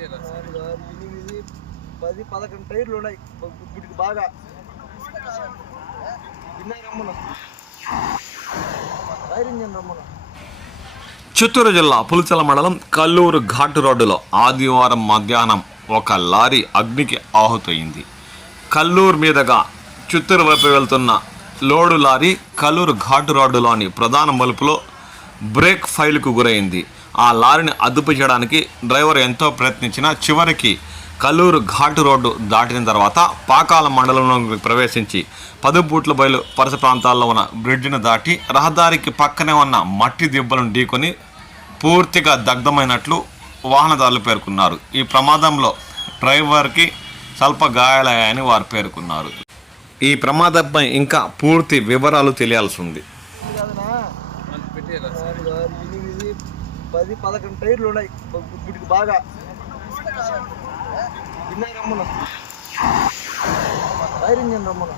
8, 10, 11 టైర్లు ఉన్నాయి ఇప్పటికి బాగా. చిత్తూరు జిల్లా పులిచెల మండలం కల్లూరు ఘాటు రోడ్డులో ఆదివారం మధ్యాహ్నం ఒక లారీ అగ్నికి ఆహుతయింది. కల్లూరు మీదుగా చిత్తూరు వైపు వెళ్తున్న లోడు లారీ కల్లూరు ఘాటు రోడ్డులోని ప్రధాన మలుపులో బ్రేక్ ఫైల్కు గురైంది. ఆ లారీని అదుపు చేయడానికి డ్రైవర్ ఎంతో ప్రయత్నించినా చివరికి కల్లూరు ఘాటు రోడ్డు దాటిన తర్వాత పాకాల మండలంలోకి ప్రవేశించి 10 బూట్ల బయలు పరిసర ప్రాంతాల్లో ఉన్న బ్రిడ్జిను దాటి రహదారికి పక్కనే ఉన్న మట్టి దిబ్బలను ఢీకొని పూర్తిగా దగ్ధమైనట్లు వాహనదారులు పేర్కొన్నారు. ఈ ప్రమాదంలో డ్రైవర్కి స్వల్ప గాయాలయ్యాయని వారు పేర్కొన్నారు. ఈ ప్రమాదంపై ఇంకా పూర్తి వివరాలు తెలియాల్సి ఉంది. 10, 11 టైర్లు ఉన్నాయి ఇప్పటికి బాగా. టైర్ ఇంజన్ రమ్మను.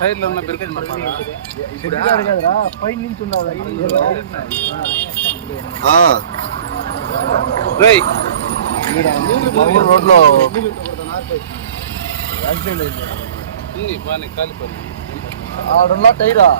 టైర్లో ఉన్న కదరా పై నుంచి రోడ్లో ఆడున్న టైరా